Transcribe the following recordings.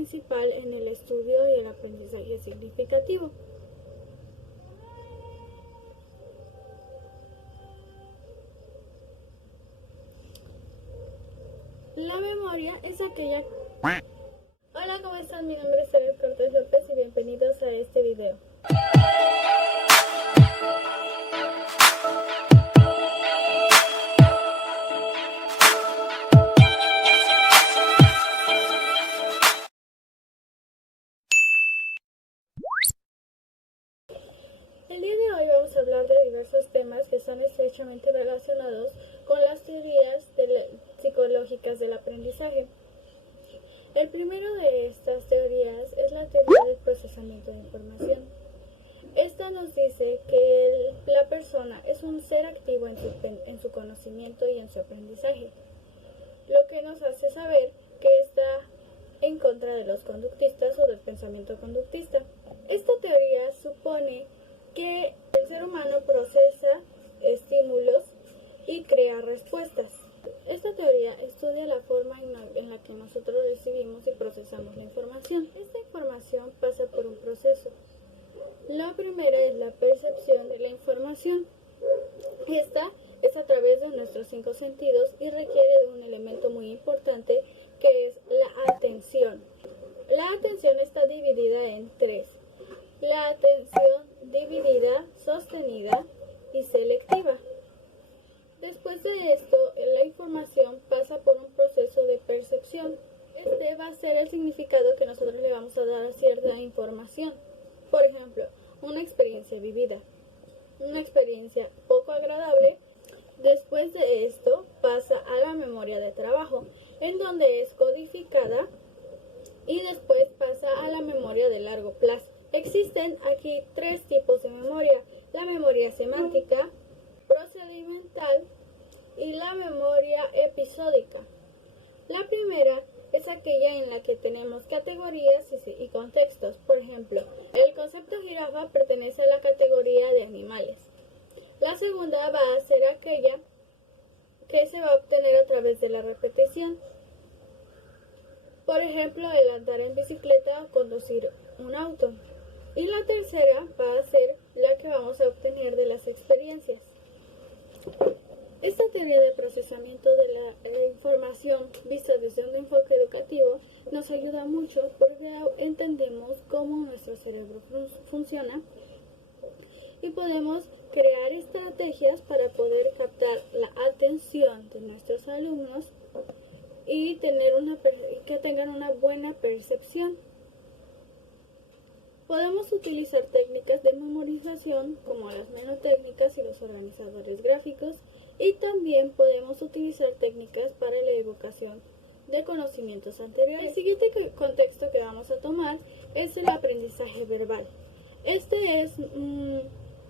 principal en el estudio y el aprendizaje significativo. La memoria es aquella... Hola, ¿cómo están? Mi nombre es Alex Cortés López y bienvenidos a este video. El día de hoy vamos a hablar de diversos temas que están estrechamente relacionados con las teorías psicológicas del aprendizaje. El primero de estas teorías es la teoría del procesamiento de información. Esta nos dice que la persona es un ser activo en su conocimiento y en su aprendizaje, lo que nos hace saber que está en contra de los conductistas o del pensamiento conductista. Esta teoría supone que el ser humano procesa estímulos y crea respuestas. Esta teoría estudia la forma en la que nosotros recibimos y procesamos la información. Esta información pasa por un proceso. La primera es la percepción de la información. Esta es a través de nuestros 5 sentidos y requiere de un elemento muy importante que es la atención. La atención está dividida en 3. La atención dividida, sostenida y selectiva. Después de esto, la información pasa por un proceso de percepción. Este va a ser el significado que nosotros le vamos a dar a cierta información. Por ejemplo, una experiencia vivida, una experiencia poco agradable. Después de esto, pasa a la memoria de trabajo, en donde es codificada, y después pasa a la memoria de largo plazo. Existen aquí 3 tipos de memoria: la memoria semántica, procedimental y la memoria episódica. La primera es aquella en la que tenemos categorías y contextos. Por ejemplo, el concepto jirafa pertenece a la categoría de animales. La segunda va a ser aquella que se va a obtener a través de la repetición. Por ejemplo, el andar en bicicleta o conducir un auto. Y la tercera va a ser la que vamos a obtener de las experiencias. Esta teoría de procesamiento de la información vista desde un enfoque educativo nos ayuda mucho porque entendemos cómo nuestro cerebro funciona y podemos crear estrategias para poder captar la atención de nuestros alumnos y que tengan una buena percepción. Podemos utilizar técnicas de memorización como las mnemotécnicas y los organizadores gráficos, y también podemos utilizar técnicas para la evocación de conocimientos anteriores. El siguiente contexto que vamos a tomar es el aprendizaje verbal. Este es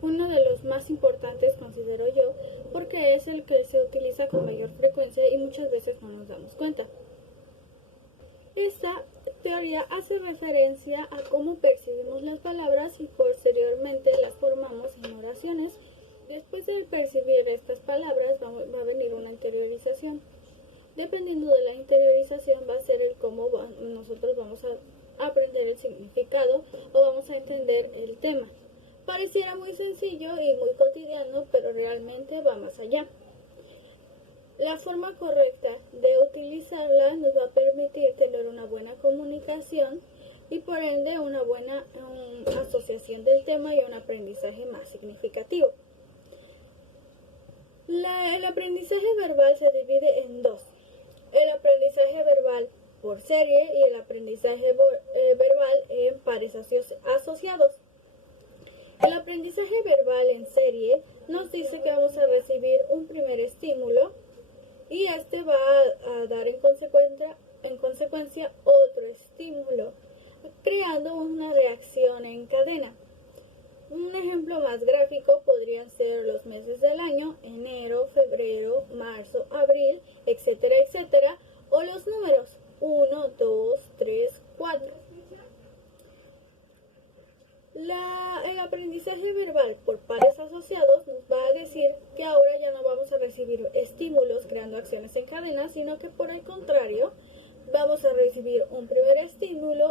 uno de los más importantes, considero yo, porque es el que se utiliza con mayor frecuencia y muchas veces no nos damos cuenta. Esta teoría hace referencia a cómo percibimos las palabras y posteriormente las formamos en oraciones. Después de percibir estas palabras va a venir una interiorización. Dependiendo de la interiorización va a ser el cómo nosotros vamos a aprender el significado o vamos a entender el tema. Pareciera muy sencillo y muy cotidiano, pero realmente va más allá. La forma correcta de utilizarla nos va a permitir tener una buena comunicación y por ende una buena asociación del tema y un aprendizaje más significativo. El aprendizaje verbal se divide en 2. El aprendizaje verbal por serie y el aprendizaje verbal en pares asociados. El aprendizaje verbal en serie nos dice que vamos a recibir un primer estímulo y este va a dar en consecuencia otro estímulo, creando una reacción en cadena. Un ejemplo más gráfico podrían ser los meses del año: enero, febrero, marzo, abril, etcétera, etcétera, o los números 1, 2, 3, 4. El aprendizaje verbal por pares asociados nos va a decir que ahora ya no vamos a recibir estímulos creando acciones en cadena, sino que por el contrario vamos a recibir un primer estímulo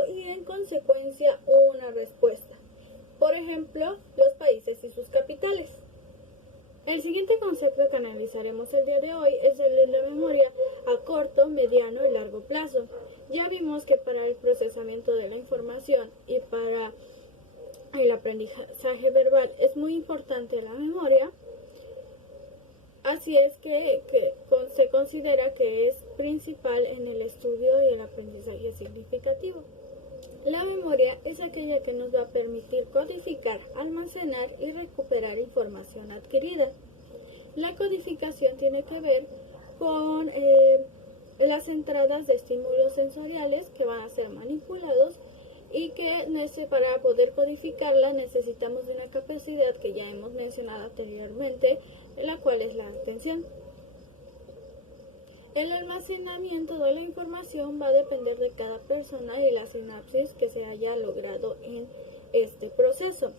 veremos el día de hoy es el de la memoria a corto, mediano y largo plazo. Ya vimos que para el procesamiento de la información y para el aprendizaje verbal es muy importante la memoria, así es que se considera que es principal en el estudio y el aprendizaje significativo. La memoria es aquella que nos va a permitir codificar, almacenar y recuperar información adquirida. La codificación tiene que ver con las entradas de estímulos sensoriales que van a ser manipulados y que para poder codificarla necesitamos de una capacidad que ya hemos mencionado anteriormente, la cual es la atención. El almacenamiento de la información va a depender de cada persona y la sinapsis que se haya logrado en este proceso.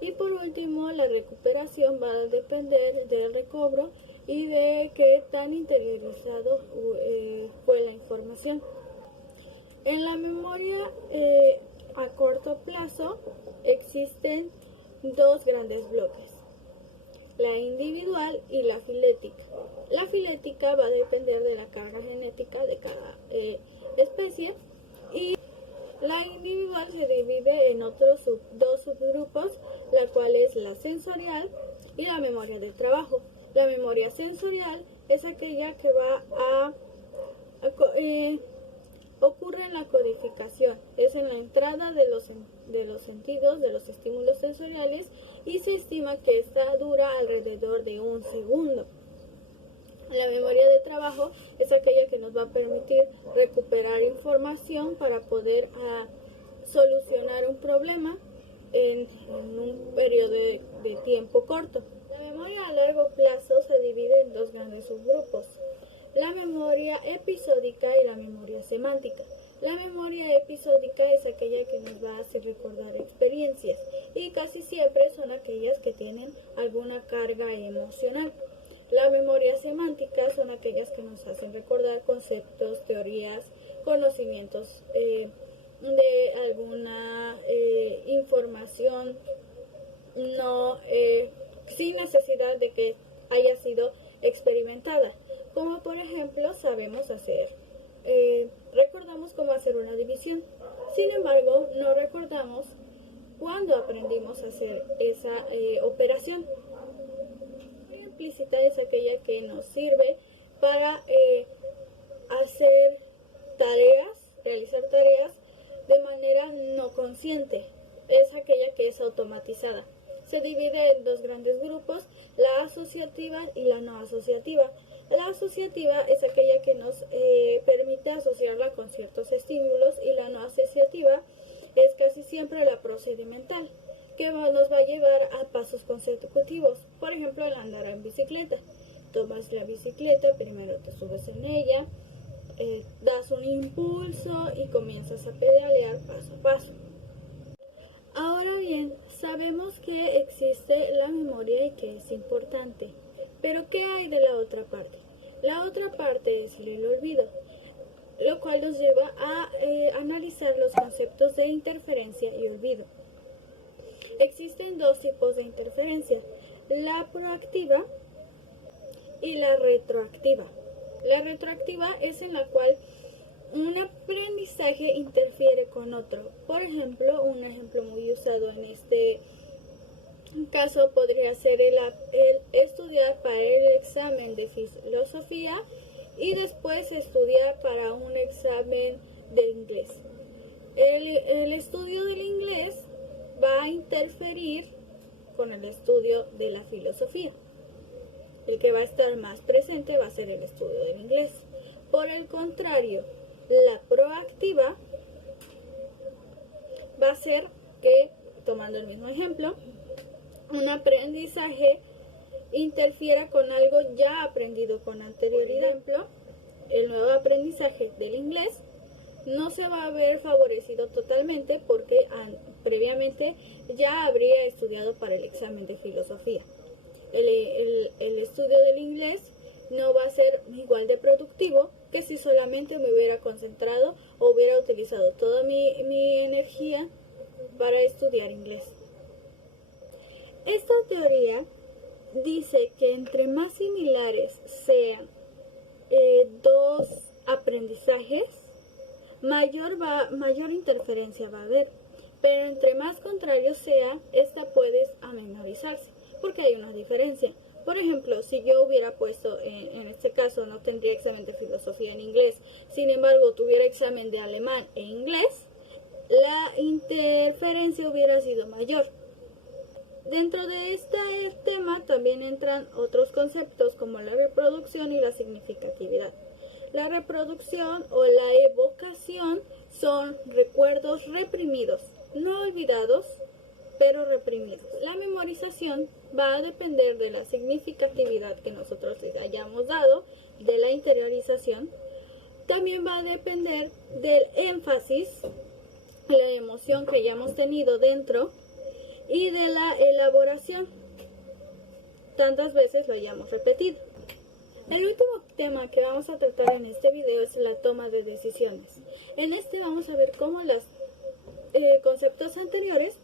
Y por último, la recuperación va a depender del recobro y de qué tan interiorizado fue la información. En la memoria a corto plazo existen dos grandes bloques: la individual y la filética. La filética va a depender de la carga genética de cada especie, y la individual se divide en otros dos subgrupos, la cual es la sensorial y la memoria de trabajo. La memoria sensorial es aquella que va ocurre en la codificación, es en la entrada de los sentidos, de los estímulos sensoriales, y se estima que esta dura alrededor de 1 segundo. La memoria de trabajo es aquella que nos va a permitir recuperar información para poder solucionar un problema en un periodo de tiempo corto. La memoria a largo plazo se divide en dos grandes subgrupos: la memoria episódica y la memoria semántica. La memoria episódica es aquella que nos va a hacer recordar experiencias, y casi siempre son aquellas que tienen alguna carga emocional. La memoria semántica son aquellas que nos hacen recordar conceptos, teorías, conocimientos de alguna información sin necesidad de que haya sido experimentada. Como por ejemplo, recordamos cómo hacer una división. Sin embargo, no recordamos cuándo aprendimos a hacer esa operación. La memoria implícita es aquella que nos sirve para realizar tareas de manera no consciente. Es aquella que es automatizada. Se divide en dos grandes grupos: la asociativa y la no asociativa. La asociativa es aquella que nos permite asociarla con ciertos estímulos, y la no asociativa es casi siempre la procedimental, que nos va a llevar a pasos consecutivos. Por ejemplo, el andar en bicicleta. Tomas la bicicleta, primero te subes en ella, das un impulso y comienzas a pedalear paso a paso. Ahora bien, sabemos que existe la memoria y que es importante, pero ¿qué hay de la otra parte? La otra parte es el olvido, lo cual nos lleva a analizar los conceptos de interferencia y olvido. Existen dos tipos de interferencia: la proactiva y la retroactiva. La retroactiva es en la cual un aprendizaje interfiere con otro. Por ejemplo, un ejemplo muy usado en este caso podría ser el estudiar para el examen de filosofía y después estudiar para un examen de inglés. El estudio del inglés va a interferir con el estudio de la filosofía. El que va a estar más presente va a ser el estudio del inglés. Por el contrario, la proactiva va a ser que, tomando el mismo ejemplo, un aprendizaje interfiera con algo ya aprendido con anterioridad. Por ejemplo, el nuevo aprendizaje del inglés no se va a ver favorecido totalmente porque previamente ya habría estudiado para el examen de filosofía. El estudio del inglés no va a ser igual de productivo que si solamente me hubiera concentrado o hubiera utilizado toda mi energía para estudiar inglés. Esta teoría dice que entre más similares sean dos aprendizajes, mayor interferencia va a haber. Pero entre más contrario sea, esta puede amenorizarse, porque hay una diferencia. Por ejemplo, si yo hubiera puesto, en este caso no tendría examen de filosofía en inglés, sin embargo tuviera examen de alemán e inglés, la interferencia hubiera sido mayor. Dentro de este tema también entran otros conceptos como la reproducción y la significatividad. La reproducción o la evocación son recuerdos reprimidos, no olvidados, pero reprimidos. La memorización va a depender de la significatividad que nosotros les hayamos dado, de la interiorización. También va a depender del énfasis, la emoción que hayamos tenido dentro y de la elaboración, tantas veces lo hayamos repetido. El último tema que vamos a tratar en este video es la toma de decisiones. En este vamos a ver cómo los conceptos anteriores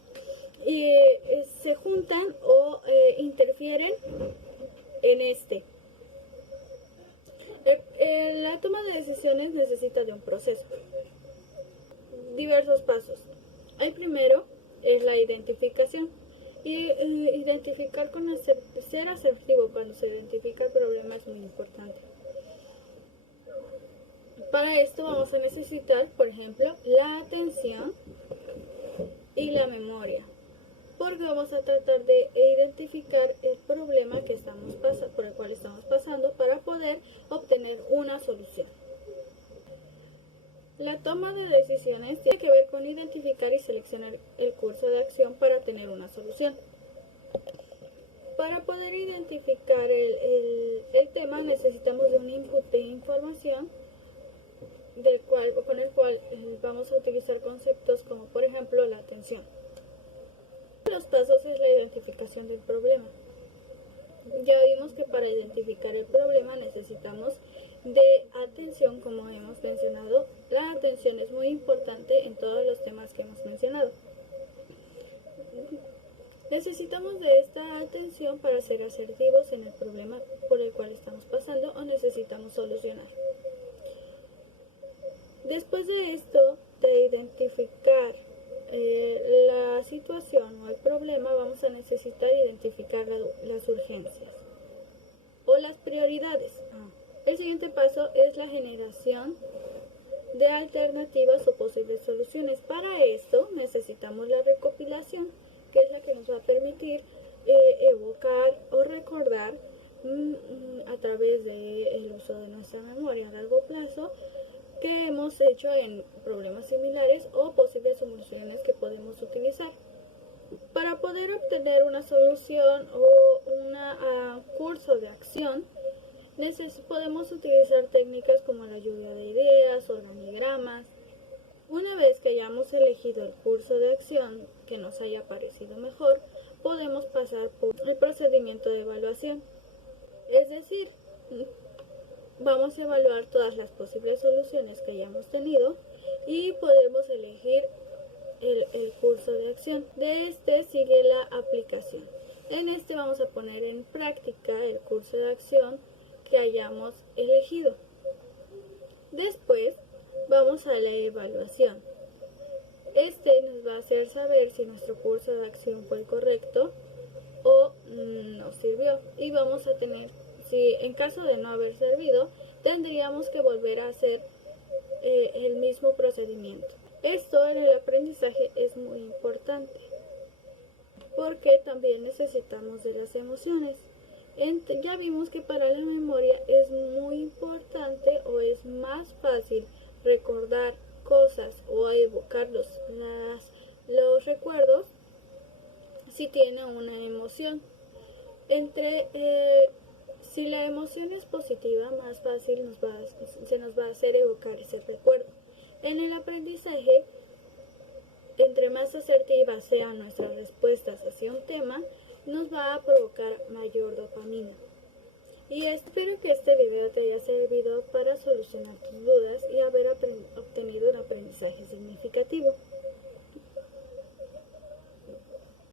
se juntan o interfieren en este. La toma de decisiones necesita de un proceso. Diversos pasos. El primero es la identificación. Y identificar con ser asertivo cuando se identifica el problema es muy importante. Para esto vamos a necesitar, por ejemplo, la atención y la memoria, porque vamos a tratar de identificar el problema que por el cual estamos pasando para poder obtener una solución. La toma de decisiones tiene que ver con identificar y seleccionar el curso de acción para tener una solución. Para poder identificar el tema necesitamos de un input de información con el cual vamos a utilizar conceptos como por ejemplo la atención. Los pasos es la identificación del problema. Ya vimos que para identificar el problema necesitamos de atención, como hemos mencionado. La atención es muy importante en todos los temas que hemos mencionado. Necesitamos de esta atención para ser asertivos en el problema por el cual estamos pasando o necesitamos solucionar. Después de esto, de identificar la situación o el problema, vamos a necesitar identificar las urgencias o las prioridades. El siguiente paso es la generación de alternativas o posibles soluciones. Para esto necesitamos la recopilación, que es la que nos va a permitir evocar o recordar a través del uso de nuestra memoria a largo plazo que hemos hecho en problemas similares o posibles soluciones que podemos utilizar. Para poder obtener una solución o un curso de acción, podemos utilizar técnicas como la lluvia de ideas, organigramas. Una vez que hayamos elegido el curso de acción que nos haya parecido mejor, podemos pasar por el procedimiento de evaluación. Es decir, vamos a evaluar todas las posibles soluciones que hayamos tenido y podemos elegir el curso de acción. De este sigue la aplicación. En este vamos a poner en práctica el curso de acción que hayamos elegido. Después vamos a la evaluación. Este nos va a hacer saber si nuestro curso de acción fue correcto o no sirvió. Y vamos a tener, si en caso de no haber servido, tendríamos que volver a hacer el mismo procedimiento. Esto en el aprendizaje es muy importante porque también necesitamos de las emociones. Ya vimos que para la memoria es muy importante o es más fácil recordar cosas o evocar los recuerdos si tiene una emoción. Si la emoción es positiva, más fácil se nos va a hacer evocar ese recuerdo. En el aprendizaje, entre más asertivas sean nuestras respuestas hacia un tema, nos va a provocar mayor dopamina. Y espero que este video te haya servido para solucionar tus dudas y haber obtenido un aprendizaje significativo.